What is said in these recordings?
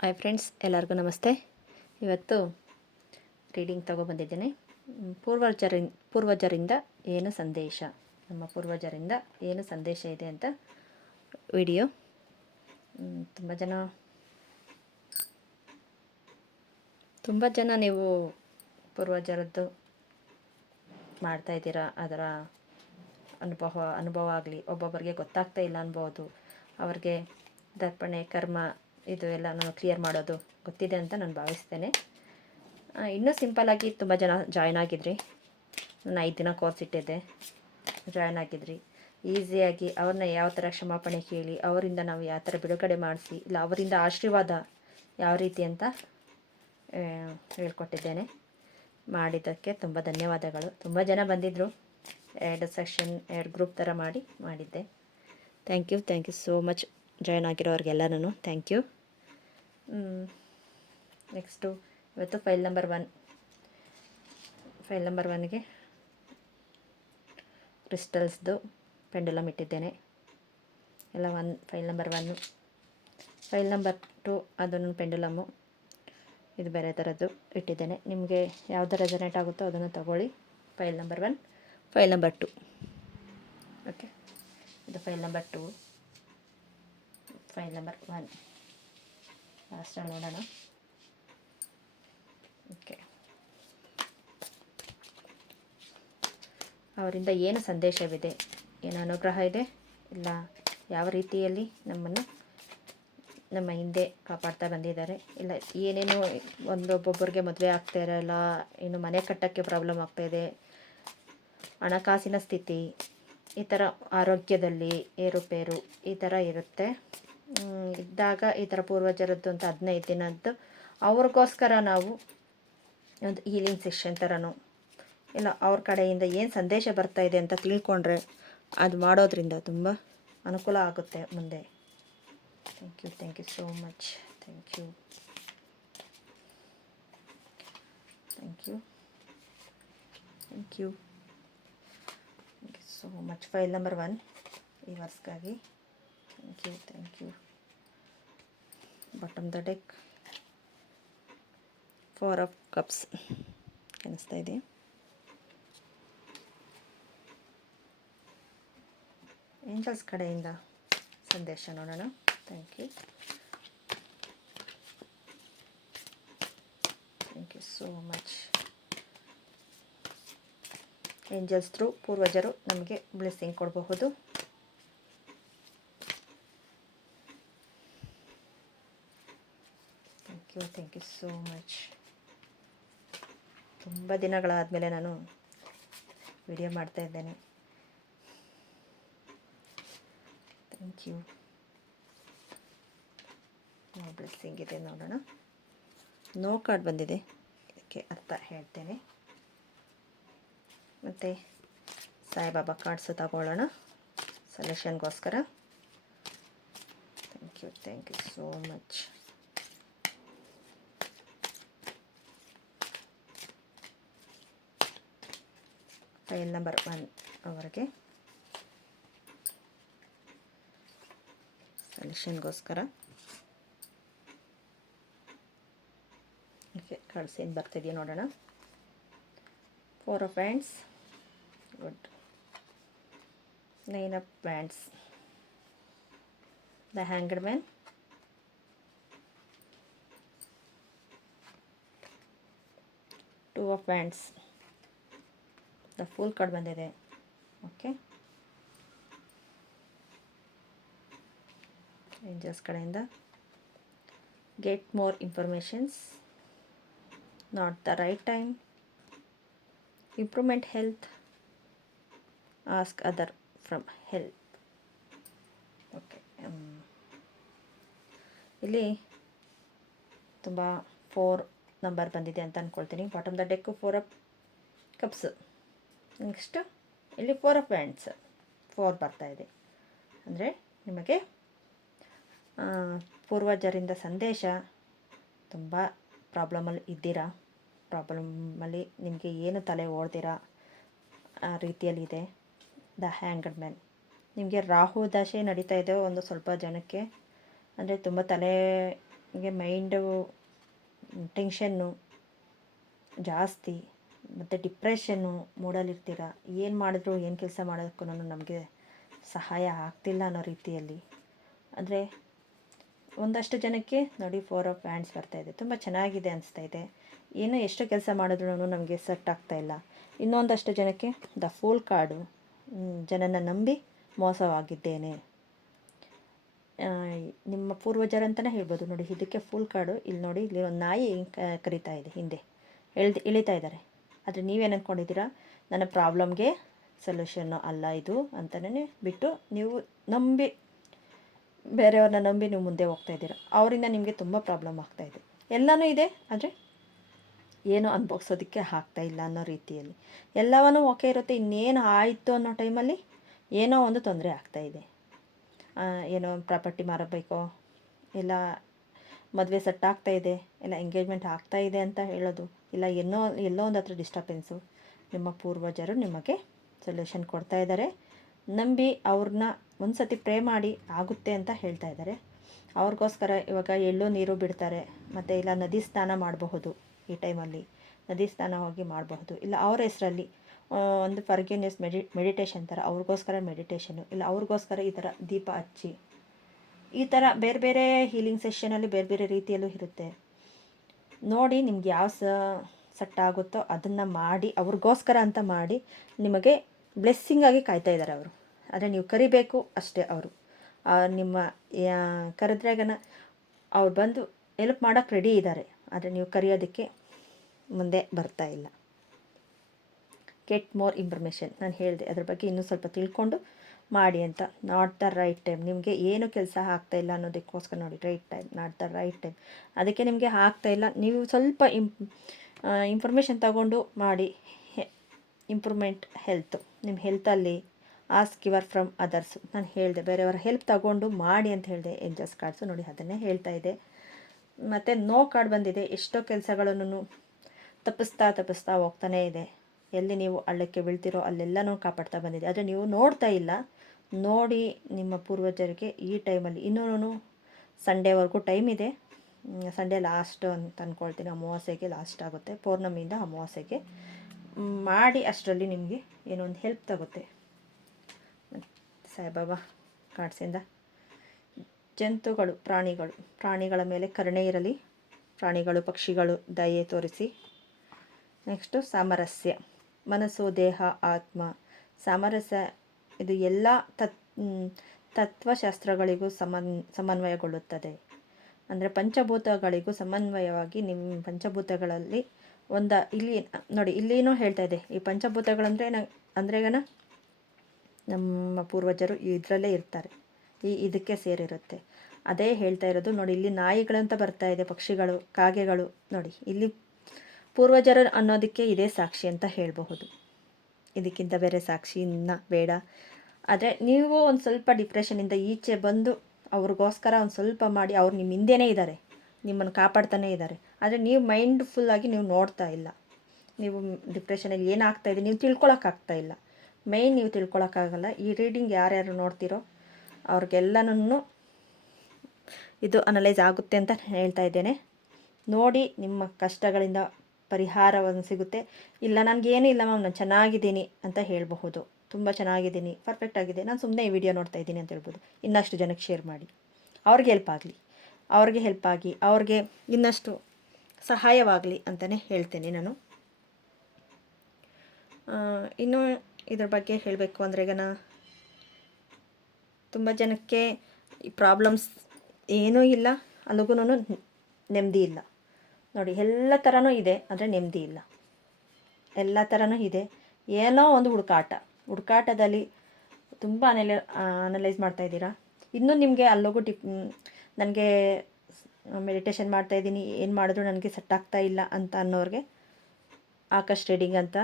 Hi friends, ಎಲ್ಲರಿಗೂ ನಮಸ್ತೆ. ಇವತ್ತು ರೀಡಿಂಗ್ ತೊಗೊಬಂದಿದ್ದೀನಿ. ಪೂರ್ವಜರಿಂದ ಏನು ಸಂದೇಶ, ನಮ್ಮ ಪೂರ್ವಜರಿಂದ ಏನು ಸಂದೇಶ ಇದೆ ಅಂತ ವಿಡಿಯೋ. ತುಂಬ ಜನ ನೀವು ಪೂರ್ವಜರದ್ದು ಮಾಡ್ತಾಯಿದ್ದೀರಾ. ಅದರ ಅನುಭವ ಆಗಲಿ, ಒಬ್ಬೊಬ್ಬರಿಗೆ ಗೊತ್ತಾಗ್ತಾ ಇಲ್ಲ ಅನ್ಬೋದು. ಅವ್ರಿಗೆ ದರ್ಪಣೆ ಕರ್ಮ ಇದು ಎಲ್ಲ ನಾನು ಕ್ಲಿಯರ್ ಮಾಡೋದು ಗೊತ್ತಿದೆ ಅಂತ ನಾನು ಭಾವಿಸ್ತೇನೆ. ಇನ್ನೂ ಸಿಂಪಲ್ಲಾಗಿ ತುಂಬ ಜನ ಜಾಯ್ನ್ ಆಗಿದ್ರಿ. ನಾನು 5 ದಿನ ಕೋರ್ಸ್ ಇಟ್ಟಿದ್ದೆ, ಜಾಯ್ನ್ ಆಗಿದ್ರಿ. ಈಸಿಯಾಗಿ ಅವ್ರನ್ನ ಯಾವ ಥರ ಕ್ಷಮಾಪಣೆ ಕೇಳಿ, ಅವರಿಂದ ನಾವು ಯಾವ ಥರ ಬಿಡುಗಡೆ ಮಾಡಿಸಿ, ಇಲ್ಲ ಅವರಿಂದ ಆಶೀರ್ವಾದ ಯಾವ ರೀತಿ ಅಂತ ಹೇಳ್ಕೊಟ್ಟಿದ್ದೇನೆ. ಮಾಡಿದ್ದಕ್ಕೆ ತುಂಬ ಧನ್ಯವಾದಗಳು. ತುಂಬ ಜನ ಬಂದಿದ್ದರು. 2 ಸೆಕ್ಷನ್ 2 ಗ್ರೂಪ್ ಥರ ಮಾಡಿದ್ದೆ. Thank you so much join ಆಗಿರೋರಿಗೆಲ್ಲನೂ ಥ್ಯಾಂಕ್ ಯು. ನೆಕ್ಸ್ಟು ಇವತ್ತು ಫೈಲ್ ನಂಬರ್ 1ಗೆ ಕ್ರಿಸ್ಟಲ್ಸ್ದು ಪೆಂಡುಲಮ್ ಇಟ್ಟಿದ್ದೇನೆ. ಎಲ್ಲ ಫೈಲ್ ನಂಬರ್ 1. ಫೈಲ್ ನಂಬರ್ 2 ಅದನ್ನು ಪೆಂಡುಲಮ್ಮು, ಇದು ಬೇರೆ ಥರದ್ದು ಇಟ್ಟಿದ್ದೇನೆ. ನಿಮಗೆ ಯಾವ್ದು ರೆಸನೇಟ್ ಆಗುತ್ತೋ ಅದನ್ನು ತಗೊಳ್ಳಿ. File number 1, file number 2. Okay, ಇದು ಫೈಲ್ ನಂಬರ್ 2, ಫೈಲ್ ನಂಬರ್ 1 ಲಾಸ್ಟಲ್ಲಿ ನೋಡೋಣ. ಓಕೆ, ಅವರಿಂದ ಏನು ಸಂದೇಶವಿದೆ, ಏನು ಅನುಗ್ರಹ ಇದೆ, ಇಲ್ಲ ಯಾವ ರೀತಿಯಲ್ಲಿ ನಮ್ಮನ್ನು ನಮ್ಮ ಹಿಂದೆ ಕಾಪಾಡ್ತಾ ಬಂದಿದ್ದಾರೆ, ಇಲ್ಲ ಏನೇನೋ ಒಬ್ಬೊಬ್ಬರಿಗೆ ಮದುವೆ ಆಗ್ತಾ ಇರಲ್ಲ, ಇನ್ನು ಮನೆ ಕಟ್ಟೋಕ್ಕೆ ಪ್ರಾಬ್ಲಮ್ ಆಗ್ತಾಯಿದೆ, ಹಣಕಾಸಿನ ಸ್ಥಿತಿ, ಈ ಥರ ಆರೋಗ್ಯದಲ್ಲಿ ಏರುಪೇರು ಈ ಥರ ಇರುತ್ತೆ. ಇದ್ದಾಗ ಈ ಥರ ಪೂರ್ವಜರದ್ದು ಅಂತ 15 ದಿನದ್ದು ಅವ್ರಿಗೋಸ್ಕರ ನಾವು ಒಂದು ಹೀಲಿಂಗ್ ಸೆಷನ್ ಥರನೋ, ಇಲ್ಲ ಅವ್ರ ಕಡೆಯಿಂದ ಏನು ಸಂದೇಶ ಬರ್ತಾಯಿದೆ ಅಂತ ತಿಳ್ಕೊಂಡ್ರೆ ಅದು ಮಾಡೋದ್ರಿಂದ ತುಂಬ ಅನುಕೂಲ ಆಗುತ್ತೆ ಮುಂದೆ. Thank you so much. Thank you so much. File number 1 ಈ ವರ್ಸ್ಗಾಗಿ thank you. Bottom the deck 4 of cups ಕಾಣಿಸ್ತಾ ಇದೆ. ಏಂಜಲ್ಸ್ ಕಡೆಯಿಂದ ಸಂದೇಶ ನೋಡೋಣ. Thank you so much. Angels through ಪೂರ್ವಜರು ನಮಗೆ ಬ್ಲೆಸ್ಸಿಂಗ್ ಕೊಡಬಹುದು. Thank you so much. ತುಂಬ ದಿನಗಳಾದಮೇಲೆ ನಾನು ವಿಡಿಯೋ ಮಾಡ್ತಾ ಇದ್ದೇನೆ. Thank you. ಬ್ಲೆಸ್ಸಿಂಗ್ ಇದೆ ನೋಡೋಣ. ನೋ ಕಾರ್ಡ್ ಬಂದಿದೆ, ಇದಕ್ಕೆ ಅರ್ಥ ಹೇಳ್ತೇನೆ. ಮತ್ತು ಸಾಯಿಬಾಬಾ ಕಾರ್ಡ್ಸು ತಗೊಳ್ಳೋಣ ಸೊಲ್ಯೂಷನ್ಗೋಸ್ಕರ. Thank you so much. File number 1 ಅವರಿಗೆ ಸೊಲ್ಯೂಷನ್ಗೋಸ್ಕರ. ಓಕೆ, ಕಾರ್ಡ್ಸ್ ಏನು ಬರ್ತಿದೆಯಾ ನೋಡೋಣ. 4 of hands, good. 9 of hands, the hanged man, 2 of hands, the full card ಬಂದಿದೆ. ಓಕೆ, ಏಂಜಲ್ಸ್ ಕಡೆಯಿಂದ get more informations, not the right time, improvement health, ask other from help. Okay, ಇಲ್ಲಿ ತುಂಬ 4 number ಬಂದಿದೆ ಅಂತ ಅಂದ್ಕೊಳ್ತೀನಿ. Bottom the deck 4 of cups. Next ಇಲ್ಲಿ 4 of hands, 4 ಬರ್ತಾಯಿದೆ. ಅಂದರೆ ನಿಮಗೆ ಪೂರ್ವಜರಿಂದ ಸಂದೇಶ. ತುಂಬ ಪ್ರಾಬ್ಲಮಲ್ಲಿ ಇದ್ದೀರಾ, ಪ್ರಾಬ್ಲಮಲ್ಲಿ ನಿಮಗೆ ಏನು ತಲೆ ಓಡ್ದಿರಾ ಆ ರೀತಿಯಲ್ಲಿದೆ. ದ ಹ್ಯಾಂಗ್ಡ್ ಮ್ಯಾನ್, ನಿಮಗೆ ರಾಹು ದಶೆ ನಡೀತಾ ಇದೆ ಒಂದು ಸ್ವಲ್ಪ ಜನಕ್ಕೆ. ಅಂದರೆ ತುಂಬ ತಲೆ ನಿಮಗೆ ಮೈಂಡು ಟೆನ್ಷನ್ನು ಜಾಸ್ತಿ, ಮತ್ತು ಡಿಪ್ರೆಷನ್ನು ಮೂಡಲ್ಲಿರ್ತೀರ. ಏನು ಮಾಡಿದ್ರು, ಏನು ಕೆಲಸ ಮಾಡೋದಕ್ಕೂ ನಮಗೆ ಸಹಾಯ ಆಗ್ತಿಲ್ಲ ಅನ್ನೋ ರೀತಿಯಲ್ಲಿ. ಅಂದರೆ ಒಂದಷ್ಟು ಜನಕ್ಕೆ ನೋಡಿ 4 ಆಫ್ ಹ್ಯಾಂಡ್ಸ್ ಬರ್ತಾಯಿದೆ, ತುಂಬ ಚೆನ್ನಾಗಿದೆ ಅನಿಸ್ತಾ ಇದೆ. ಏನೋ ಎಷ್ಟು ಕೆಲಸ ಮಾಡಿದ್ರು ನಮಗೆ ಸೆಟ್ ಆಗ್ತಾಯಿಲ್ಲ. ಇನ್ನೊಂದಷ್ಟು ಜನಕ್ಕೆ ದ ಫೂಲ್ ಕಾರ್ಡು, ಜನನ ನಂಬಿ ಮೋಸವಾಗಿದ್ದೇನೆ. ನಿಮ್ಮ ಪೂರ್ವಜರಂತಲೇ ಹೇಳ್ಬೋದು. ನೋಡಿ ಇದಕ್ಕೆ ಫುಲ್ ಕಾರ್ಡು. ಇಲ್ಲಿ ನೋಡಿ, ಇಲ್ಲಿ ಒಂದು ನಾಯಿ ಕರಿತಾ ಇದೆ, ಹಿಂದೆ ಇಳಿತಾ ಇದ್ದಾರೆ. ಆದರೆ ನೀವೇನು ಅಂದ್ಕೊಂಡಿದ್ದೀರಾ, ನನ್ನ ಪ್ರಾಬ್ಲಮ್ಗೆ ಸೊಲ್ಯೂಷನ್ನು ಅಲ್ಲ ಇದು ಅಂತಲೇ ಬಿಟ್ಟು ನೀವು ನಂಬಿ, ಬೇರೆಯವ್ರನ್ನ ನಂಬಿ ನೀವು ಮುಂದೆ ಹೋಗ್ತಾಯಿದ್ದೀರ. ಅವರಿಂದ ನಿಮಗೆ ತುಂಬ ಪ್ರಾಬ್ಲಮ್ ಆಗ್ತಾಯಿದೆ. ಎಲ್ಲನೂ ಇದೆ, ಆದರೆ ಏನೋ ಅನುಭವಿಸೋದಕ್ಕೆ ಆಗ್ತಾಯಿಲ್ಲ ಅನ್ನೋ ರೀತಿಯಲ್ಲಿ. ಎಲ್ಲವನ್ನೂ ಓಕೆ ಇರುತ್ತೆ, ಇನ್ನೇನು ಆಯಿತು ಅನ್ನೋ ಟೈಮಲ್ಲಿ ಏನೋ ಒಂದು ತೊಂದರೆ ಆಗ್ತಾಯಿದೆ. ಏನೋ ಪ್ರಾಪರ್ಟಿ ಮಾರಬೇಕೋ, ಇಲ್ಲ ಮದುವೆ ಸೆಟ್ ಆಗ್ತಾಯಿದೆ, ಇಲ್ಲ ಎಂಗೇಜ್ಮೆಂಟ್ ಆಗ್ತಾಯಿದೆ ಅಂತ ಹೇಳೋದು, ಇಲ್ಲ ಎಲ್ಲೋ ಒಂದು ಹತ್ರ ಡಿಸ್ಟರ್ಬೆನ್ಸು. ನಿಮ್ಮ ಪೂರ್ವಜರು ನಿಮಗೆ ಸೊಲ್ಯೂಷನ್ ಕೊಡ್ತಾ ಇದ್ದಾರೆ. ನಂಬಿ ಅವ್ರನ್ನ ಒಂದು ಸತಿ ಪ್ರೇ ಮಾಡಿ ಆಗುತ್ತೆ ಅಂತ ಹೇಳ್ತಾ ಇದ್ದಾರೆ. ಅವ್ರಿಗೋಸ್ಕರ ಇವಾಗ ಎಳ್ಳು ನೀರು ಬಿಡ್ತಾರೆ, ಮತ್ತು ಇಲ್ಲ ನದಿ ಸ್ನಾನ ಮಾಡಬಹುದು. ಈ ಟೈಮಲ್ಲಿ ನದಿ ಸ್ನಾನ ಹೋಗಿ ಮಾಡಬಹುದು. ಇಲ್ಲ ಅವ್ರ ಹೆಸರಲ್ಲಿ ಒಂದು ಫರ್ಗಿವ್ನೆಸ್ ಮೆಡಿಟೇಷನ್ ಥರ, ಅವ್ರಿಗೋಸ್ಕರ ಮೆಡಿಟೇಷನು, ಇಲ್ಲ ಅವ್ರಿಗೋಸ್ಕರ ಈ ಥರ ದೀಪ ಹಚ್ಚಿ, ಈ ಥರ ಬೇರೆ ಬೇರೆ ಹೀಲಿಂಗ್ ಸೆಷನಲ್ಲಿ ಬೇರೆ ಬೇರೆ ರೀತಿಯಲ್ಲೂ ಇರುತ್ತೆ. ನೋಡಿ ನಿಮ್ಗೆ ಯಾವ ಸೆಟ್ ಆಗುತ್ತೋ ಅದನ್ನು ಮಾಡಿ, ಅವ್ರಿಗೋಸ್ಕರ ಅಂತ ಮಾಡಿ, ನಿಮಗೆ ಬ್ಲೆಸ್ಸಿಂಗಾಗಿ ಕಾಯ್ತಾ ಇದ್ದಾರೆ ಅವರು. ಆದರೆ ನೀವು ಕರಿಬೇಕು ಅಷ್ಟೇ. ಅವರು ನಿಮ್ಮ ಕರೆದ್ರಾಗನ ಅವ್ರು ಬಂದು ಹೆಲ್ಪ್ ಮಾಡೋಕ್ಕೆ ರೆಡಿ ಇದ್ದಾರೆ, ಆದರೆ ನೀವು ಕರೆಯೋದಕ್ಕೆ ಮುಂದೆ ಬರ್ತಾ ಇಲ್ಲ. ಗೆಟ್ ಮೋರ್ ಇನ್ಫರ್ಮೇಷನ್, ನಾನು ಹೇಳಿದೆ ಅದ್ರ ಬಗ್ಗೆ ಇನ್ನೂ ಸ್ವಲ್ಪ ತಿಳ್ಕೊಂಡು ಮಾಡಿ ಅಂತ. ನಾಟ್ ದ ರೈಟ್ ಟೈಮ್, ನಿಮಗೆ ಏನು ಕೆಲಸ ಆಗ್ತಾಯಿಲ್ಲ ಅನ್ನೋದಕ್ಕೋಸ್ಕರ ನೋಡಿ, right time, not the right time. ಅದಕ್ಕೆ ನಿಮಗೆ ಆಗ್ತಾಯಿಲ್ಲ. ನೀವು ಸ್ವಲ್ಪ ಇನ್ಫಾರ್ಮೇಷನ್ ತಗೊಂಡು ಮಾಡಿ. ಇಂಪ್ರೂವ್ಮೆಂಟ್ ಹೆಲ್ತು, ನಿಮ್ಮ ಹೆಲ್ತಲ್ಲಿ ಆಸ್ಕ್ ಯುವರ್ ಫ್ರಮ್ ಅದರ್ಸು. ನಾನು ಹೇಳಿದೆ ಬೇರೆಯವರ ಹೆಲ್ಪ್ ತಗೊಂಡು ಮಾಡಿ ಅಂತ ಹೇಳಿದೆ. ಏಂಜಲ್ಸ್ ಕಾರ್ಡ್ಸು ನೋಡಿ ಅದನ್ನೇ ಹೇಳ್ತಾ ಇದೆ. ಮತ್ತು ನೋ ಕಾರ್ಡ್ ಬಂದಿದೆ. ಎಷ್ಟೋ ಕೆಲಸಗಳನ್ನು ತಪ್ಪಿಸ್ತಾ ಹೋಗ್ತಾನೇ ಇದೆ. ಎಲ್ಲಿ ನೀವು ಹಳ್ಳಕ್ಕೆ ಬೀಳ್ತಿರೋ ಅಲ್ಲೆಲ್ಲನೂ ಕಾಪಾಡ್ತಾ ಬಂದಿದೆ. ಆದರೆ ನೀವು ನೋಡ್ತಾ ಇಲ್ಲ. ನೋಡಿ, ನಿಮ್ಮ ಪೂರ್ವಜರಿಗೆ ಈ ಟೈಮಲ್ಲಿ ಇನ್ನೂ ಸಂಡೇವರೆಗೂ ಟೈಮ್ ಇದೆ. ಸಂಡೇ ಲಾಸ್ಟ್ ಅಂತ ಅಂದ್ಕೊಳ್ತೀನಿ. ಅಮಾವಾಸ್ಯೆಗೆ ಲಾಸ್ಟ್ ಆಗುತ್ತೆ, ಪೌರ್ಣಮಿಯಿಂದ ಅಮಾವಾಸ್ಯೆಗೆ ಮಾಡಿ. ಅಷ್ಟರಲ್ಲಿ ನಿಮಗೆ ಏನೋ ಒಂದು ಹೆಲ್ಪ್ ತಗುತ್ತೆ ಸಾಯಿಬಾಬಾ ಕಾರ್ಡ್ಸಿಂದ. ಜಂತುಗಳು, ಪ್ರಾಣಿಗಳ ಮೇಲೆ ಕರುಣೆ ಇರಲಿ. ಪ್ರಾಣಿಗಳು, ಪಕ್ಷಿಗಳು ದಯೆ ತೋರಿಸಿ. ನೆಕ್ಸ್ಟು ಸಾಮರಸ್ಯ, ಮನಸ್ಸು, ದೇಹ, ಆತ್ಮ ಸಾಮರಸ್ಯ. ಇದು ಎಲ್ಲ ತತ್ವಶಾಸ್ತ್ರಗಳಿಗೂ ಸಮನ್ವಯಗೊಳ್ಳುತ್ತದೆ. ಅಂದರೆ ಪಂಚಭೂತಗಳಿಗೂ ಸಮನ್ವಯವಾಗಿ ನಿಮ್ಮ ಪಂಚಭೂತಗಳಲ್ಲಿ ಇಲ್ಲಿ ನೋಡಿ, ಇಲ್ಲಿನೂ ಹೇಳ್ತಾ ಇದೆ. ಈ ಪಂಚಭೂತಗಳಂದರೆ ಅಂದ್ರೇಗನ ನಮ್ಮ ಪೂರ್ವಜರು ಇದರಲ್ಲೇ ಇರ್ತಾರೆ, ಇದಕ್ಕೆ ಸೇರಿರುತ್ತೆ. ಅದೇ ಹೇಳ್ತಾ ಇರೋದು. ನೋಡಿ, ಇಲ್ಲಿ ನಾಯಿಗಳಂತ ಬರ್ತಾ ಇದೆ, ಪಕ್ಷಿಗಳು, ಕಾಗೆಗಳು. ನೋಡಿ, ಇಲ್ಲಿ ಪೂರ್ವಜರು ಅನ್ನೋದಕ್ಕೆ ಇದೇ ಸಾಕ್ಷಿ ಅಂತ ಹೇಳಬಹುದು. ಇದಕ್ಕಿಂತ ಬೇರೆ ಸಾಕ್ಷಿ ಇನ್ನು ಬೇಡ. ಆದರೆ ನೀವು ಒಂದು ಸ್ವಲ್ಪ ಡಿಪ್ರೆಷನಿಂದ ಈಚೆ ಬಂದು ಅವ್ರಿಗೋಸ್ಕರ ಒಂದು ಸ್ವಲ್ಪ ಮಾಡಿ. ಅವ್ರು ನಿಮ್ಮ ಹಿಂದೆನೇ ಇದ್ದಾರೆ, ನಿಮ್ಮನ್ನು ಕಾಪಾಡ್ತಾನೇ ಇದ್ದಾರೆ. ಆದರೆ ನೀವು ಮೈಂಡ್ಫುಲ್ಲಾಗಿ ನೀವು ನೋಡ್ತಾ ಇಲ್ಲ. ನೀವು ಡಿಪ್ರೆಷನಲ್ಲಿ ಏನಾಗ್ತಾಯಿದೆ ನೀವು ತಿಳ್ಕೊಳಕ್ಕಾಗ್ತಾ ಇಲ್ಲ. ಮೇಯ್ನ್ ನೀವು ತಿಳ್ಕೊಳಕ್ಕಾಗಲ್ಲ. ಈ ರೀಡಿಂಗ್ ಯಾರ್ಯಾರು ನೋಡ್ತಿರೋ ಅವ್ರಿಗೆಲ್ಲನೂ ಇದು ಅನಲೈಸ್ ಆಗುತ್ತೆ ಅಂತ ಹೇಳ್ತಾ ಇದ್ದೇನೆ. ನೋಡಿ, ನಿಮ್ಮ ಕಷ್ಟಗಳಿಂದ ಪರಿಹಾರವನ್ನು ಸಿಗುತ್ತೆ. ಇಲ್ಲ ನನಗೇನೂ ಇಲ್ಲ ಮ್ಯಾಮ್, ನಾನು ಚೆನ್ನಾಗಿದ್ದೀನಿ ಅಂತ ಹೇಳಬಹುದು. ತುಂಬ ಚೆನ್ನಾಗಿದ್ದೀನಿ, ಪರ್ಫೆಕ್ಟ್ ಆಗಿದೆ, ನಾನು ಸುಮ್ಮನೆ ಈ ವಿಡಿಯೋ ನೋಡ್ತಾ ಇದ್ದೀನಿ ಅಂತ ಹೇಳ್ಬೋದು. ಇನ್ನಷ್ಟು ಜನಕ್ಕೆ ಶೇರ್ ಮಾಡಿ, ಅವ್ರಿಗೆ ಹೆಲ್ಪ್ ಆಗಲಿ, ಅವ್ರಿಗೆ ಇನ್ನಷ್ಟು ಸಹಾಯವಾಗಲಿ ಅಂತಲೇ ಹೇಳ್ತೇನೆ ನಾನು. ಇನ್ನು ಇದ್ರ ಬಗ್ಗೆ ಹೇಳಬೇಕು ಅಂದರೆ, ಈಗ ತುಂಬ ಜನಕ್ಕೆ ಈ ಪ್ರಾಬ್ಲಮ್ಸ್ ಏನೂ ಇಲ್ಲ, ಅಲ್ಲಿಗೂ ನೆಮ್ಮದಿ ಇಲ್ಲ. ನೋಡಿ, ಎಲ್ಲ ಥರನೂ ಇದೆ, ಆದರೆ ನೆಮ್ಮದಿ ಇಲ್ಲ. ಎಲ್ಲ ಥರನೂ ಇದೆ, ಏನೋ ಒಂದು ಹುಡುಕಾಟದಲ್ಲಿ ತುಂಬ ಅನಲೈಸ್ ಮಾಡ್ತಾಯಿದ್ದೀರಾ. ಇನ್ನೂ ನಿಮಗೆ ಅಲ್ಲೋಗು ನನಗೆ ಮೆಡಿಟೇಷನ್ ಮಾಡ್ತಾಯಿದ್ದೀನಿ, ಏನು ಮಾಡಿದ್ರು ನನಗೆ ಸೆಟ್ ಆಗ್ತಾ ಇಲ್ಲ ಅಂತ ಅನ್ನೋರಿಗೆ ಆಕಾಶ್ ರೀಡಿಂಗ್ ಅಂತ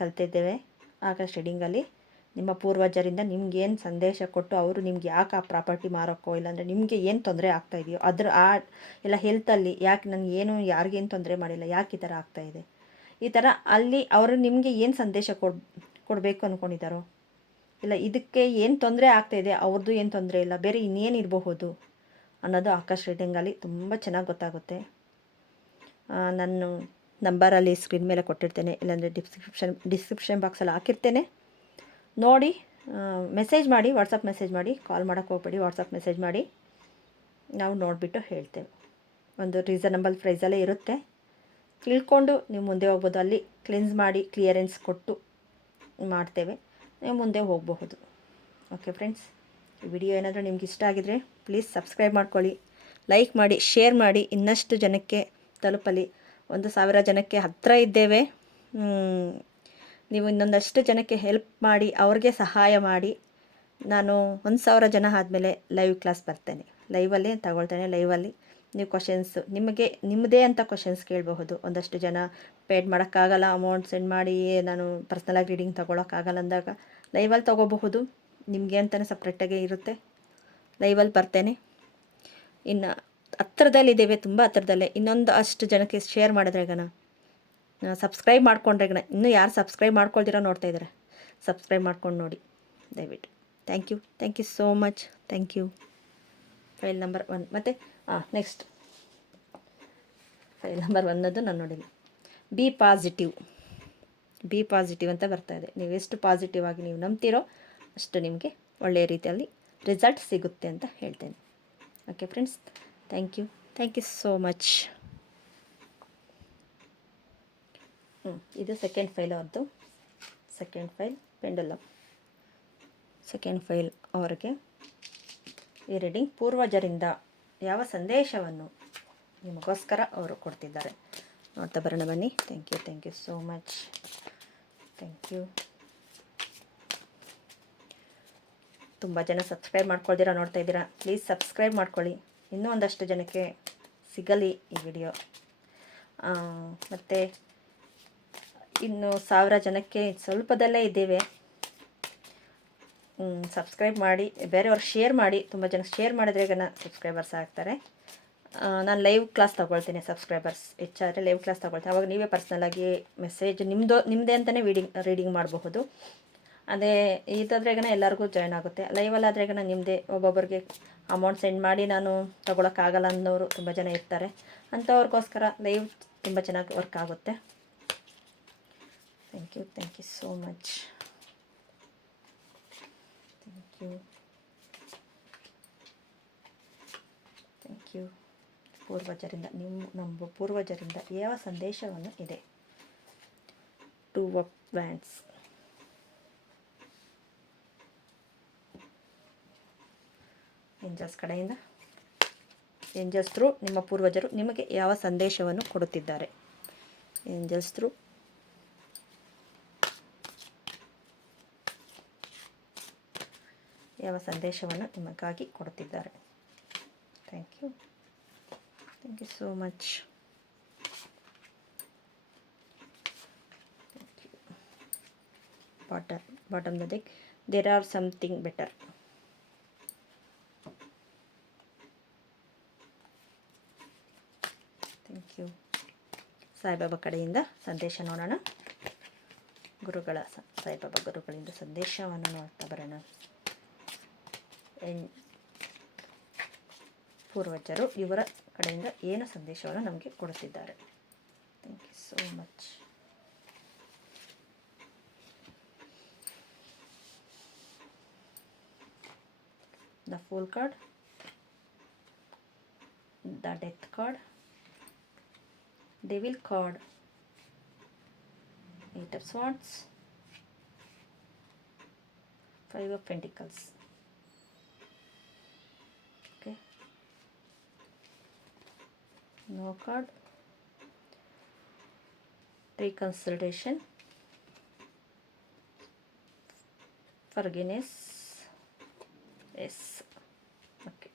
ಕಲ್ತಿದ್ದೇವೆ. ಆಕಾಶ್ ರೀಡಿಂಗಲ್ಲಿ ನಿಮ್ಮ ಪೂರ್ವಜರಿಂದ ನಿಮ್ಗೇನು ಸಂದೇಶ ಕೊಟ್ಟು ಅವರು ನಿಮ್ಗೆ ಯಾಕೆ ಆ ಪ್ರಾಪರ್ಟಿ ಮಾರೋಕ್ಕೋ, ಇಲ್ಲಾಂದರೆ ನಿಮಗೆ ಏನು ತೊಂದರೆ ಆಗ್ತಾಯಿದೆಯೋ ಇಲ್ಲ ಹೆಲ್ತಲ್ಲಿ ಯಾಕೆ ನನಗೇನು ಯಾರಿಗೇನು ತೊಂದರೆ ಮಾಡಿಲ್ಲ, ಯಾಕೆ ಈ ಥರ ಆಗ್ತಾಯಿದೆ, ಈ ಥರ ಅಲ್ಲಿ ಅವರು ನಿಮಗೆ ಏನು ಸಂದೇಶ ಕೊಡಬೇಕು ಅಂದ್ಕೊಂಡಿದ್ದಾರೋ, ಇಲ್ಲ ಇದಕ್ಕೆ ಏನು ತೊಂದರೆ ಆಗ್ತಾಯಿದೆ, ಅವ್ರದ್ದು ಏನು ತೊಂದರೆ ಇಲ್ಲ, ಬೇರೆ ಇನ್ನೇನು ಇರಬಹುದು ಅನ್ನೋದು ಆಕಾಶ್ ರೀಡಿಂಗಲ್ಲಿ ತುಂಬ ಚೆನ್ನಾಗಿ ಗೊತ್ತಾಗುತ್ತೆ. ನಾನು ನಂಬರಲ್ಲಿ ಸ್ಕ್ರೀನ್ ಮೇಲೆ ಕೊಟ್ಟಿರ್ತೇನೆ, ಇಲ್ಲಾಂದರೆ ಡಿಸ್ಕ್ರಿಪ್ಷನ್ ಬಾಕ್ಸಲ್ಲಿ ಹಾಕಿರ್ತೇನೆ. ನೋಡಿ ಮೆಸೇಜ್ ಮಾಡಿ, ವಾಟ್ಸಪ್ ಮೆಸೇಜ್ ಮಾಡಿ, ಕಾಲ್ ಮಾಡೋಕ್ಕೆ ಹೋಗ್ಬೇಡಿ, ವಾಟ್ಸಪ್ ಮೆಸೇಜ್ ಮಾಡಿ, ನಾವು ನೋಡಿಬಿಟ್ಟು ಹೇಳ್ತೇವೆ. ಒಂದು ರೀಸನಬಲ್ ಪ್ರೈಸಲ್ಲೇ ಇರುತ್ತೆ, ತಿಳ್ಕೊಂಡು ನೀವು ಮುಂದೆ ಹೋಗ್ಬೋದು. ಅಲ್ಲಿ ಕ್ಲೆನ್ಸ್ ಮಾಡಿ ಕ್ಲಿಯರೆನ್ಸ್ ಕೊಟ್ಟು ಮಾಡ್ತೇವೆ, ನೀವು ಮುಂದೆ ಹೋಗಬಹುದು. ಓಕೆ ಫ್ರೆಂಡ್ಸ್, ಈ ವಿಡಿಯೋ ಏನಾದರೂ ನಿಮ್ಗೆ ಇಷ್ಟ ಆಗಿದರೆ ಪ್ಲೀಸ್ ಸಬ್ಸ್ಕ್ರೈಬ್ ಮಾಡ್ಕೊಳ್ಳಿ, ಲೈಕ್ ಮಾಡಿ, ಶೇರ್ ಮಾಡಿ, ಇನ್ನಷ್ಟು ಜನಕ್ಕೆ ತಲುಪಲಿ. 1,000 ಜನಕ್ಕೆ ಹತ್ತಿರ ಇದ್ದೇವೆ. ನೀವು ಇನ್ನೊಂದಷ್ಟು ಜನಕ್ಕೆ ಹೆಲ್ಪ್ ಮಾಡಿ, ಅವ್ರಿಗೆ ಸಹಾಯ ಮಾಡಿ. ನಾನು 1,000 ಜನ ಆದಮೇಲೆ ಲೈವ್ ಕ್ಲಾಸ್ ಬರ್ತೇನೆ, ಲೈವಲ್ಲಿ ತಗೊಳ್ತೇನೆ. ಲೈವಲ್ಲಿ ನೀವು ಕ್ವಶನ್ಸು ನಿಮ್ಮದೇ ಅಂತ ಕ್ವಶನ್ಸ್ ಕೇಳಬಹುದು. ಒಂದಷ್ಟು ಜನ ಪೇಡ್ ಮಾಡೋಕ್ಕಾಗಲ್ಲ, ಅಮೌಂಟ್ ಸೆಂಡ್ ಮಾಡಿ ನಾನು ಪರ್ಸ್ನಲಾಗಿ ರೀಡಿಂಗ್ ತೊಗೊಳಕ್ಕಾಗಲ್ಲ ಅಂದಾಗ ಲೈವಲ್ಲಿ ತೊಗೋಬಹುದು. ನಿಮಗೆ ಅಂತಲೇ ಸಪ್ರೇಟಾಗಿ ಇರುತ್ತೆ, ಲೈವಲ್ಲಿ ಬರ್ತೇನೆ. ಇನ್ನು ಹತ್ರದಲ್ಲಿದ್ದೇವೆ, ತುಂಬ ಹತ್ರದಲ್ಲೇ. ಇನ್ನೊಂದು ಅಷ್ಟು ಜನಕ್ಕೆ ಶೇರ್ ಮಾಡಿದ್ರೆಗನ, ಸಬ್ಸ್ಕ್ರೈಬ್ ಮಾಡ್ಕೊಂಡ್ರೆಗನ, ಇನ್ನೂ ಯಾರು ಸಬ್ಸ್ಕ್ರೈಬ್ ಮಾಡ್ಕೊಳ್ದಿರೋ ನೋಡ್ತಾ ಇದ್ದಾರೆ, ಸಬ್ಸ್ಕ್ರೈಬ್ ಮಾಡ್ಕೊಂಡು ನೋಡಿ ದಯವಿಟ್ಟು. Thank you so much. Thank you. File number 1 ಮತ್ತು ನೆಕ್ಸ್ಟ್ ಫೈಲ್ ನಂಬರ್ 1 ನಾನು ನೋಡಿಲ್ಲ. ಬಿ ಪಾಸಿಟಿವ್ ಅಂತ ಬರ್ತಾ ಇದೆ. ನೀವು ಎಷ್ಟು ಪಾಸಿಟಿವ್ ಆಗಿ ನೀವು ನಂಬ್ತೀರೋ ಅಷ್ಟು ನಿಮಗೆ ಒಳ್ಳೆಯ ರೀತಿಯಲ್ಲಿ ರಿಸಲ್ಟ್ ಸಿಗುತ್ತೆ ಅಂತ ಹೇಳ್ತೇನೆ. Okay friends, thank you so much. ಇದು ಸೆಕೆಂಡ್ ಫೈಲ್ ಅವ್ರದ್ದು. Second file pendulum. Second file ಅವರಿಗೆ ಈ ರೀಡಿಂಗ್ ಪೂರ್ವಜರಿಂದ ಯಾವ ಸಂದೇಶವನ್ನು ನಿಮಗೋಸ್ಕರ ಅವರು ಕೊಡ್ತಿದ್ದಾರೆ ನೋಡ್ತಾ ಬರೋಣ ಬನ್ನಿ. Thank you so much. Thank you. ತುಂಬ ಜನ ಸಬ್ಸ್ಕ್ರೈಬ್ ಮಾಡ್ಕೊಳ್ದಿರಾ ನೋಡ್ತಾ ಇದ್ದೀರಾ, ಪ್ಲೀಸ್ ಸಬ್ಸ್ಕ್ರೈಬ್ ಮಾಡ್ಕೊಳ್ಳಿ, ಇನ್ನೂ ಒಂದಷ್ಟು ಜನಕ್ಕೆ ಸಿಗಲಿ ಈ ವಿಡಿಯೋ. ಮತ್ತು ಇನ್ನು 1000 ಜನಕ್ಕೆ ಸ್ವಲ್ಪದಲ್ಲೇ ಇದ್ದೇವೆ. ಸಬ್ಸ್ಕ್ರೈಬ್ ಮಾಡಿ, ಬೇರೆಯವ್ರಿಗೆ ಶೇರ್ ಮಾಡಿ. ತುಂಬ ಜನ ಶೇರ್ ಮಾಡಿದ್ರೆ ಈಗ ಸಬ್ಸ್ಕ್ರೈಬರ್ಸ್ ಆಗ್ತಾರೆ. ನಾನು ಲೈವ್ ಕ್ಲಾಸ್ ತೊಗೊಳ್ತೀನಿ, ಸಬ್ಸ್ಕ್ರೈಬರ್ಸ್ ಹೆಚ್ಚಾದರೆ ಲೈವ್ ಕ್ಲಾಸ್ ತೊಗೊಳ್ತೀನಿ. ಅವಾಗ ನೀವೇ ಪರ್ಸ್ನಲಾಗಿ ಮೆಸೇಜ್ ನಿಮ್ಮದೇ ಅಂತಲೇ ರೀಡಿಂಗ್ ಮಾಡಬಹುದು. ಅದೇ ಇದಾದ್ರೆಗನ ಎಲ್ಲರಿಗೂ ಜಾಯ್ನ್ ಆಗುತ್ತೆ. ಲೈವಲ್ಲಾದ್ರೆಗನ ನಿಮ್ಮದೇ ಒಬ್ಬೊಬ್ಬರಿಗೆ ಅಮೌಂಟ್ ಸೆಂಡ್ ಮಾಡಿ ನಾನು ತೊಗೊಳಕ್ಕಾಗಲ್ಲ ಅನ್ನೋರು ತುಂಬ ಜನ ಇರ್ತಾರೆ. ಅಂಥವ್ರಿಗೋಸ್ಕರ ಲೈವ್ ತುಂಬ ಚೆನ್ನಾಗಿ ವರ್ಕ್ ಆಗುತ್ತೆ. Thank you so much. Thank you. ಪೂರ್ವಜರಿಂದ ನಮ್ಮ ಪೂರ್ವಜರಿಂದ ಯಾವ ಸಂದೇಶವನ್ನು ಇದೆ? 2 ಆಫ್ ವ್ಯಾಂಡ್ಸ್. ಏಂಜಲ್ಸ್ ಕಡೆಯಿಂದ, ಏಂಜಲ್ಸ್ ಥ್ರೂ ನಿಮ್ಮ ಪೂರ್ವಜರು ನಿಮಗೆ ಯಾವ ಸಂದೇಶವನ್ನು ಕೊಡುತ್ತಿದ್ದಾರೆ? ಏಂಜಲ್ಸ್ ಥ್ರೂ ಯಾವ ಸಂದೇಶವನ್ನು ನಿಮಗಾಗಿ ಕೊಡುತ್ತಿದ್ದಾರೆ? Thank you so much. Bottom the deck, there are something better. Thank you. Saibaba ಕಡೆಯಿಂದ ಸಂದೇಶ ನೋಡೋಣ. ಸಾಯಿಬಾಬಾ ಗುರುಗಳಿಂದ ಸಂದೇಶವನ್ನು ನೋಡ್ತಾ ಬರೋಣ. ಪೂರ್ವಜರು ಇವರ ಕಡೆಯಿಂದ ಏನು ಸಂದೇಶವನ್ನು ನಮಗೆ ಕೊಡುತ್ತಿದ್ದಾರೆ? Thank you so much. The fool card, the death card, devil card, 8 of swords, 5 of pentacles. Okay, no card, reconciliation, forgiveness. Yes. Okay,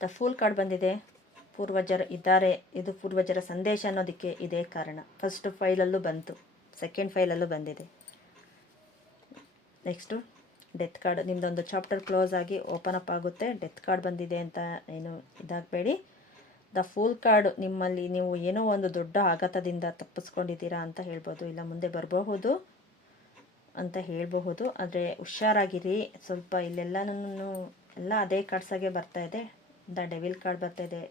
the fool card ಬಂದಿದೆ. ಪೂರ್ವಜರು ಇದ್ದಾರೆ, ಇದು ಪೂರ್ವಜರ ಸಂದೇಶ ಅನ್ನೋದಕ್ಕೆ ಇದೇ ಕಾರಣ. ಫಸ್ಟ್ ಫೈಲಲ್ಲೂ ಬಂತು, ಸೆಕೆಂಡ್ ಫೈಲಲ್ಲೂ ಬಂದಿದೆ. Next death card. ನಿಮ್ಮದೊಂದು ಚಾಪ್ಟರ್ ಕ್ಲೋಸ್ ಆಗಿ ಓಪನ್ ಅಪ್ ಆಗುತ್ತೆ. ಡೆತ್ ಕಾರ್ಡ್ ಬಂದಿದೆ ಅಂತ ಏನು ಇದಾಗಬೇಡಿ. ದ ಫೂಲ್ ಕಾರ್ಡ್, ನಿಮ್ಮಲ್ಲಿ ನೀವು ಏನೋ ಒಂದು ದೊಡ್ಡ ಆಘಾತದಿಂದ ತಪ್ಪಿಸ್ಕೊಂಡಿದ್ದೀರಾ ಅಂತ ಹೇಳ್ಬೋದು, ಇಲ್ಲ ಮುಂದೆ ಬರಬಹುದು ಅಂತ ಹೇಳಬಹುದು. ಆದರೆ ಹುಷಾರಾಗಿರಿ ಸ್ವಲ್ಪ. ಇಲ್ಲೆಲ್ಲನೂ ಎಲ್ಲ ಅದೇ ಕಾರ್ಡ್ಸಾಗೆ ಬರ್ತಾಯಿದೆ. ದ ಡೆವಿಲ್ ಕಾರ್ಡ್ ಬರ್ತಾಯಿದೆ.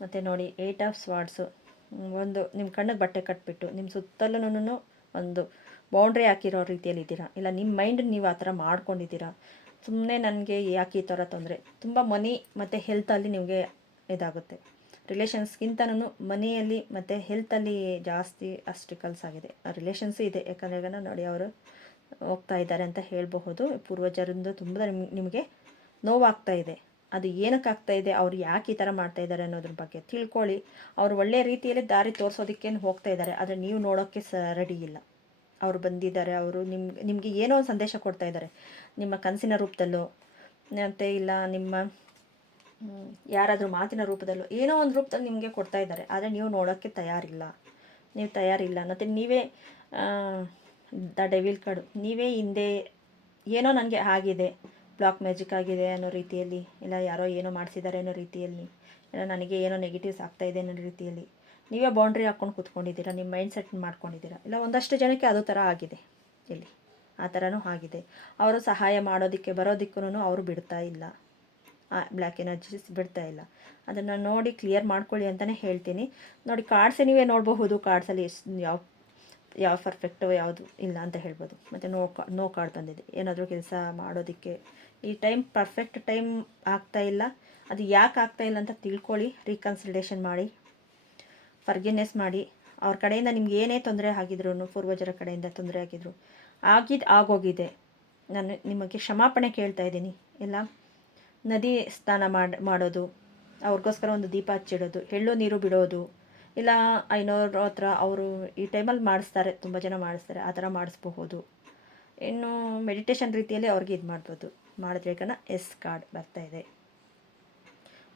ಮತ್ತು ನೋಡಿ 8 ಆಫ್ ಸ್ವಾರ್ಡ್ಸು. ಒಂದು ನಿಮ್ಮ ಕಣ್ಣಿಗೆ ಬಟ್ಟೆ ಕಟ್ಟಿಬಿಟ್ಟು ನಿಮ್ಮ ಸುತ್ತಲೂ ಒಂದು ಬೌಂಡ್ರಿ ಹಾಕಿರೋ ರೀತಿಯಲ್ಲಿ ಇದ್ದೀರಾ, ಇಲ್ಲ ನಿಮ್ಮ ಮೈಂಡ್ ನೀವು ಆ ಥರ ಮಾಡ್ಕೊಂಡಿದ್ದೀರಾ. ಸುಮ್ಮನೆ ನನಗೆ ಯಾಕೆ ಈ ಥರ ತೊಂದರೆ, ತುಂಬ ಮನಿ ಮತ್ತು ಹೆಲ್ತಲ್ಲಿ ನಿಮಗೆ ಇದಾಗುತ್ತೆ. ರಿಲೇಷನ್ಸ್ಗಿಂತನೂ ಮನಿಯಲ್ಲಿ ಮತ್ತು ಹೆಲ್ತಲ್ಲಿ ಜಾಸ್ತಿ ಅಸ್ಟಿಕಲ್ಸ್ ಆಗಿದೆ. ರಿಲೇಷನ್ಸು ಇದೆ, ಯಾಕಂದರೆ ಈಗ ನೋಡಿ ಅವರು ಹೋಗ್ತಾ ಇದ್ದಾರೆ ಅಂತ ಹೇಳಬಹುದು. ಪೂರ್ವಜರಿಂದ ತುಂಬ ನಿಮಗೆ ನೋವಾಗ್ತಾ ಇದೆ. ಅದು ಏನಕ್ಕೆ ಆಗ್ತಾ ಇದೆ, ಅವ್ರು ಯಾಕೆ ಈ ಥರ ಮಾಡ್ತಾ ಇದ್ದಾರೆ ಅನ್ನೋದ್ರ ಬಗ್ಗೆ ತಿಳ್ಕೊಳ್ಳಿ. ಅವರು ಒಳ್ಳೆಯ ರೀತಿಯಲ್ಲಿ ದಾರಿ ತೋರಿಸೋದಕ್ಕೇನು ಹೋಗ್ತಾ ಇದ್ದಾರೆ, ಆದರೆ ನೀವು ನೋಡೋಕ್ಕೆ ರೆಡಿ ಇಲ್ಲ. ಅವರು ಬಂದಿದ್ದಾರೆ, ಅವರು ನಿಮಗೆ ಏನೋ ಒಂದು ಸಂದೇಶ ಕೊಡ್ತಾ ಇದ್ದಾರೆ, ನಿಮ್ಮ ಕನಸಿನ ರೂಪದಲ್ಲೋ ಮತ್ತು ಇಲ್ಲ ನಿಮ್ಮ ಯಾರಾದರೂ ಮಾತಿನ ರೂಪದಲ್ಲೋ ಏನೋ ಒಂದು ರೂಪದಲ್ಲಿ ನಿಮಗೆ ಕೊಡ್ತಾ ಇದ್ದಾರೆ. ಆದರೆ ನೀವು ನೋಡೋಕ್ಕೆ ತಯಾರಿಲ್ಲ. ಮತ್ತು ನೀವೇ ದ ಡೆವಿಲ್ ಕಾರ್ಡು, ನೀವೇ ಹಿಂದೆ ಏನೋ ನನಗೆ ಆಗಿದೆ, ಬ್ಲಾಕ್ ಮ್ಯಾಜಿಕ್ ಆಗಿದೆ ಅನ್ನೋ ರೀತಿಯಲ್ಲಿ, ಇಲ್ಲ ಯಾರೋ ಏನೋ ಮಾಡಿಸಿದ್ದಾರೆ ಅನ್ನೋ ರೀತಿಯಲ್ಲಿ, ಇಲ್ಲ ನನಗೆ ಏನೋ ನೆಗೆಟಿವ್ಸ್ ಆಗ್ತಾಯಿದೆ ಅನ್ನೋ ರೀತಿಯಲ್ಲಿ ನೀವೇ ಬೌಂಡ್ರಿ ಹಾಕ್ಕೊಂಡು ಕೂತ್ಕೊಂಡಿದ್ದೀರಾ, ನಿಮ್ಮ ಮೈಂಡ್ ಸೆಟ್ ಮಾಡ್ಕೊಂಡಿದ್ದೀರಾ. ಇಲ್ಲ ಒಂದಷ್ಟು ಜನಕ್ಕೆ ಅದು ಥರ ಆಗಿದೆ, ಇಲ್ಲಿ ಆ ಥರನೂ ಆಗಿದೆ. ಅವರು ಸಹಾಯ ಮಾಡೋದಕ್ಕೆ ಬರೋದಕ್ಕೂ ಅವರು ಬಿಡ್ತಾ ಇಲ್ಲ, ಬ್ಲ್ಯಾಕ್ ಎನರ್ಜೀಸ್ ಬಿಡ್ತಾ ಇಲ್ಲ. ಅದನ್ನು ನೋಡಿ ಕ್ಲಿಯರ್ ಮಾಡ್ಕೊಳ್ಳಿ ಅಂತಲೇ ಹೇಳ್ತೀನಿ. ನೋಡಿ ಕಾರ್ಡ್ಸೇ ನೀವೇ ನೋಡಬಹುದು, ಕಾರ್ಡ್ಸಲ್ಲಿ ಯಾವ ಪರ್ಫೆಕ್ಟು ಯಾವುದು ಇಲ್ಲ ಅಂತ ಹೇಳ್ಬೋದು. ಮತ್ತು ನೋ ಕಾರ್ಡ್ ಬಂದಿದೆ. ಏನಾದರೂ ಕೆಲಸ ಮಾಡೋದಕ್ಕೆ ಈ ಟೈಮ್ ಪರ್ಫೆಕ್ಟ್ ಟೈಮ್ ಆಗ್ತಾಯಿಲ್ಲ. ಅದು ಯಾಕೆ ಆಗ್ತಾಯಿಲ್ಲ ಅಂತ ತಿಳ್ಕೊಳ್ಳಿ, ರೀಕನ್ಸಿಲೇಷನ್ ಮಾಡಿ, ಫರ್ಗಿವ್ನೆಸ್ ಮಾಡಿ. ಅವ್ರ ಕಡೆಯಿಂದ ನಿಮ್ಗೆ ಏನೇ ತೊಂದರೆ ಆಗಿದ್ರು, ಪೂರ್ವಜರ ಕಡೆಯಿಂದ ತೊಂದರೆ ಆಗೋಗಿದೆ. ನಾನು ನಿಮಗೆ ಕ್ಷಮಾಪಣೆ ಕೇಳ್ತಾ ಇದ್ದೀನಿ. ಎಲ್ಲ ನದಿ ಸ್ನಾನ ಮಾಡೋದು, ಅವ್ರಿಗೋಸ್ಕರ ಒಂದು ದೀಪ ಹಚ್ಚಿಡೋದು, ಎಳ್ಳು ನೀರು ಬಿಡೋದು, ಇಲ್ಲ ಐನೋರ ಹತ್ರ ಅವರು ಈ ಟೈಮಲ್ಲಿ ಮಾಡಿಸ್ತಾರೆ, ತುಂಬ ಜನ ಮಾಡಿಸ್ತಾರೆ, ಆ ಥರ ಮಾಡಿಸ್ಬಹುದು. ಇನ್ನು ಮೆಡಿಟೇಷನ್ ರೀತಿಯಲ್ಲಿ ಅವ್ರಿಗೆ ಇದು ಮಾಡ್ಬೋದು. ಮಾಡಿದ್ರೆ ಎಸ್ ಕಾರ್ಡ್ ಬರ್ತಾಯಿದೆ.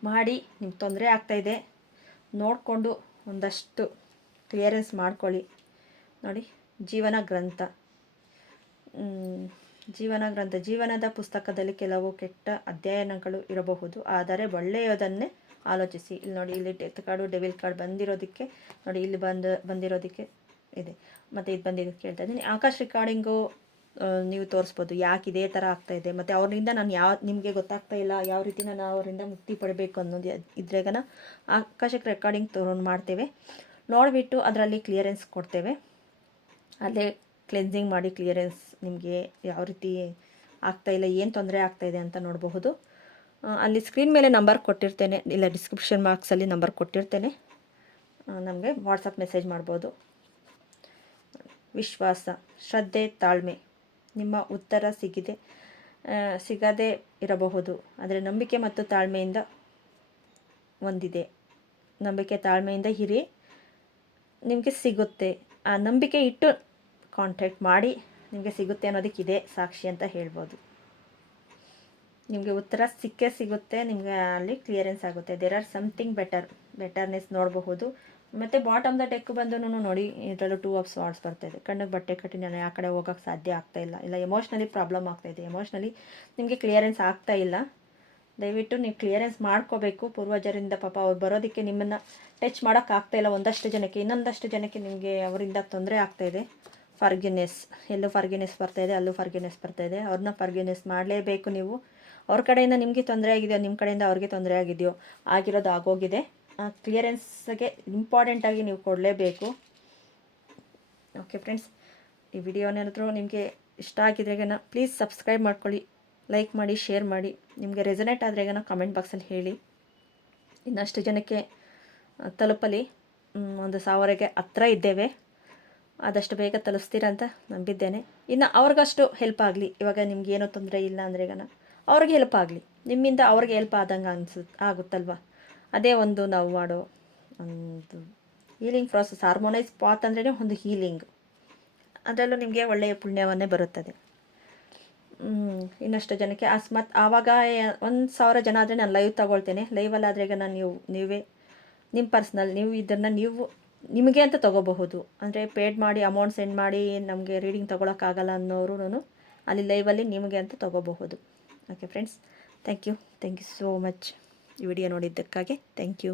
ಮಾಡಿ, ನಿಮ್ಗೆ ತೊಂದರೆ ಆಗ್ತಾಯಿದೆ ನೋಡಿಕೊಂಡು ಒಂದಷ್ಟು ಕ್ಲಿಯರೆನ್ಸ್ ಮಾಡ್ಕೊಳ್ಳಿ. ನೋಡಿ ಜೀವನ ಗ್ರಂಥ, ಜೀವನದ ಪುಸ್ತಕದಲ್ಲಿ ಕೆಲವು ಕೆಟ್ಟ ಅಧ್ಯಯನಗಳು ಇರಬಹುದು, ಆದರೆ ಒಳ್ಳೆಯದನ್ನೇ ಆಲೋಚಿಸಿ. ಇಲ್ಲಿ ನೋಡಿ, ಇಲ್ಲಿ ಡೆತ್ ಕಾರ್ಡು ಡೆವಿಲ್ ಕಾರ್ಡ್ ಬಂದಿರೋದಕ್ಕೆ ನೋಡಿ, ಇಲ್ಲಿ ಬಂದಿರೋದಕ್ಕೆ ಇದೆ. ಮತ್ತು ಇದು ಬಂದಿರೋದಕ್ಕೆ ಹೇಳ್ತಾ ಇದ್ದೀನಿ. ಆಕಾಶ್ ರೆಕಾರ್ಡಿಂಗು ನೀವು ತೋರಿಸ್ಬೋದು ಯಾಕೆ ಇದೇ ಥರ ಆಗ್ತಾಯಿದೆ, ಮತ್ತು ಅವರಿಂದ ನಾನು ನಿಮಗೆ ಗೊತ್ತಾಗ್ತಾ ಇಲ್ಲ ಯಾವ ರೀತಿ ನಾನು ಅವರಿಂದ ಮುಕ್ತಿ ಪಡಬೇಕು ಅನ್ನೋದು ಇದ್ರಾಗನ ಆಕಾಶಕ್ಕೆ ರೆಕಾರ್ಡಿಂಗ್ ಮಾಡ್ತೇವೆ. ನೋಡಿಬಿಟ್ಟು ಅದರಲ್ಲಿ ಕ್ಲಿಯರೆನ್ಸ್ ಕೊಡ್ತೇವೆ. ಅಲ್ಲೇ ಕ್ಲೆನ್ಸಿಂಗ್ ಮಾಡಿ ಕ್ಲಿಯರೆನ್ಸ್ ನಿಮಗೆ ಯಾವ ರೀತಿ ಆಗ್ತಾಯಿಲ್ಲ, ಏನು ತೊಂದರೆ ಆಗ್ತಾಯಿದೆ ಅಂತ ನೋಡಬಹುದು. ಅಲ್ಲಿ ಸ್ಕ್ರೀನ್ ಮೇಲೆ ನಂಬರ್ ಕೊಟ್ಟಿರ್ತೇನೆ, ಇಲ್ಲ ಡಿಸ್ಕ್ರಿಪ್ಷನ್ ಬಾಕ್ಸಲ್ಲಿ ನಂಬರ್ ಕೊಟ್ಟಿರ್ತೇನೆ, ನಮಗೆ ವಾಟ್ಸಪ್ ಮೆಸೇಜ್ ಮಾಡ್ಬೋದು. ವಿಶ್ವಾಸ, ಶ್ರದ್ಧೆ, ತಾಳ್ಮೆ. ನಿಮ್ಮ ಉತ್ತರ ಸಿಗದೇ ಇರಬಹುದು, ಆದರೆ ನಂಬಿಕೆ ಮತ್ತು ತಾಳ್ಮೆಯಿಂದ ಹೊಂದಿದೆ. ನಂಬಿಕೆ ತಾಳ್ಮೆಯಿಂದ ಇರಿ, ನಿಮಗೆ ಸಿಗುತ್ತೆ. ಆ ನಂಬಿಕೆ ಇಟ್ಟು ಕಾಂಟ್ಯಾಕ್ಟ್ ಮಾಡಿ, ನಿಮಗೆ ಸಿಗುತ್ತೆ ಅನ್ನೋದಕ್ಕಿದೆ ಸಾಕ್ಷಿ ಅಂತ ಹೇಳ್ಬೋದು. ನಿಮಗೆ ಉತ್ತರ ಸಿಗುತ್ತೆ, ನಿಮಗೆ ಅಲ್ಲಿ ಕ್ಲಿಯರೆನ್ಸ್ ಆಗುತ್ತೆ. ದೇರ್ ಆರ್ ಸಮಥಿಂಗ್ ಬೆಟರ್ನೆಸ್ ನೋಡಬಹುದು. ಮತ್ತು ಬಾಟಮ್ ದ ಡೆಕ್ ಬಂದು ನೋಡಿ, ಇದರಲ್ಲೂ 2 ಆಫ್ ಸ್ವಾರ್ಡ್ಸ್ ಬರ್ತಾಯಿದೆ. ಕಣ್ಣಿಗೆ ಬಟ್ಟೆ ಕಟ್ಟಿ ನಾನು ಆ ಕಡೆ ಹೋಗೋಕ್ಕೆ ಸಾಧ್ಯ ಆಗ್ತಾಯಿಲ್ಲ, ಇಲ್ಲ ಎಮೋಷ್ನಲಿ ಪ್ರಾಬ್ಲಮ್ ಆಗ್ತಾಯಿದೆ, ಎಮೋಷ್ನಲಿ ನಿಮಗೆ ಕ್ಲಿಯರೆನ್ಸ್ ಆಗ್ತಾಯಿಲ್ಲ. ದಯವಿಟ್ಟು ನೀವು ಕ್ಲಿಯರೆನ್ಸ್ ಮಾಡ್ಕೋಬೇಕು. ಪೂರ್ವಜರಿಂದ ಪಾಪ ಅವ್ರು ಬರೋದಕ್ಕೆ ನಿಮ್ಮನ್ನು ಟಚ್ ಮಾಡೋಕ್ಕಾಗ್ತಾಯಿಲ್ಲ ಒಂದಷ್ಟು ಜನಕ್ಕೆ, ಇನ್ನೊಂದಷ್ಟು ಜನಕ್ಕೆ ನಿಮಗೆ ಅವರಿಂದ ತೊಂದರೆ ಆಗ್ತಾಯಿದೆ. ಫರ್ಗಿವ್ನೆಸ್, ಎಲ್ಲೂ ಫರ್ಗಿವ್ನೆಸ್ ಬರ್ತಾಯಿದೆ, ಅಲ್ಲೂ ಫರ್ಗಿವ್ನೆಸ್ ಬರ್ತಾಯಿದೆ. ಅವ್ರನ್ನ ಫರ್ಗಿವ್ನೆಸ್ ಮಾಡಲೇಬೇಕು ನೀವು. ಅವ್ರ ಕಡೆಯಿಂದ ನಿಮಗೆ ತೊಂದರೆ ಆಗಿದೆಯೋ, ನಿಮ್ಮ ಕಡೆಯಿಂದ ಅವ್ರಿಗೆ ತೊಂದರೆ ಆಗಿದೆಯೋ, ಆಗಿರೋದು ಆಗೋಗಿದೆ. ಕ್ಲಿಯರೆನ್ಸ್ಗೆ ಇಂಪಾರ್ಟೆಂಟಾಗಿ ನೀವು ಕೊಡಲೇಬೇಕು. ಓಕೆ ಫ್ರೆಂಡ್ಸ್, ಈ ವಿಡಿಯೋನೇನಾದರೂ ನಿಮಗೆ ಇಷ್ಟ ಆಗಿದ್ರೆಗನ ಪ್ಲೀಸ್ ಸಬ್ಸ್ಕ್ರೈಬ್ ಮಾಡ್ಕೊಳ್ಳಿ, ಲೈಕ್ ಮಾಡಿ, ಶೇರ್ ಮಾಡಿ. ನಿಮಗೆ ರೆಸನೇಟ್ ಆದ್ರೆಗನ ಕಮೆಂಟ್ ಬಾಕ್ಸಲ್ಲಿ ಹೇಳಿ. ಇನ್ನಷ್ಟು ಜನಕ್ಕೆ ತಲುಪಲಿ. 1,000ಗೆ ಹತ್ರ ಇದ್ದೇವೆ, ಆದಷ್ಟು ಬೇಗ ತಲುಪಿಸ್ತೀರಂತ ನಂಬಿದ್ದೇನೆ. ಇನ್ನು ಅವ್ರಿಗಷ್ಟು ಹೆಲ್ಪ್ ಆಗಲಿ. ಇವಾಗ ನಿಮ್ಗೆ ಏನೋ ತೊಂದರೆ ಇಲ್ಲ ಅಂದ್ರೆಗನ ಅವ್ರಿಗೆ ಹೆಲ್ಪ್ ಆಗಲಿ, ನಿಮ್ಮಿಂದ ಅವ್ರಿಗೆ ಹೆಲ್ಪ್ ಆದಂಗೆ ಆಗುತ್ತಲ್ವ. ಅದೇ ಒಂದು ನಾವು ಮಾಡೋ ಒಂದು ಹೀಲಿಂಗ್ ಪ್ರಾಸೆಸ್. ಹಾರ್ಮೋನೈಸ್ ಪಾತ್ ಅಂದ್ರೇ ಒಂದು ಹೀಲಿಂಗ್, ಅದರಲ್ಲೂ ನಿಮಗೆ ಒಳ್ಳೆಯ ಪುಣ್ಯವನ್ನೇ ಬರುತ್ತದೆ. ಇನ್ನಷ್ಟು ಜನಕ್ಕೆ ಅಕಸ್ಮಾತ್ ಆವಾಗ 1,000 ಜನ ಆದರೆ ನಾನು ಲೈವ್ ತಗೊಳ್ತೇನೆ. ಲೈವಲ್ಲಾದ್ರೆಗ ನೀವೇ ನಿಮ್ಮ ಪರ್ಸ್ನಲ್ ನೀವು ನಿಮಗೆ ಅಂತ ತೊಗೋಬಹುದು. ಅಂದರೆ ಪೇಡ್ ಮಾಡಿ ಅಮೌಂಟ್ ಸೆಂಡ್ ಮಾಡಿ ನಮಗೆ ರೀಡಿಂಗ್ ತೊಗೊಳಕ್ಕಾಗಲ್ಲ ಅನ್ನೋರು ಅಲ್ಲಿ ಲೈವಲ್ಲಿ ನಿಮಗೆ ಅಂತ ತೊಗೋಬಹುದು. Okay friends, thank you so much ಈ ವಿಡಿಯೋ ನೋಡಿದ್ದಕ್ಕಾಗಿ. Thank you.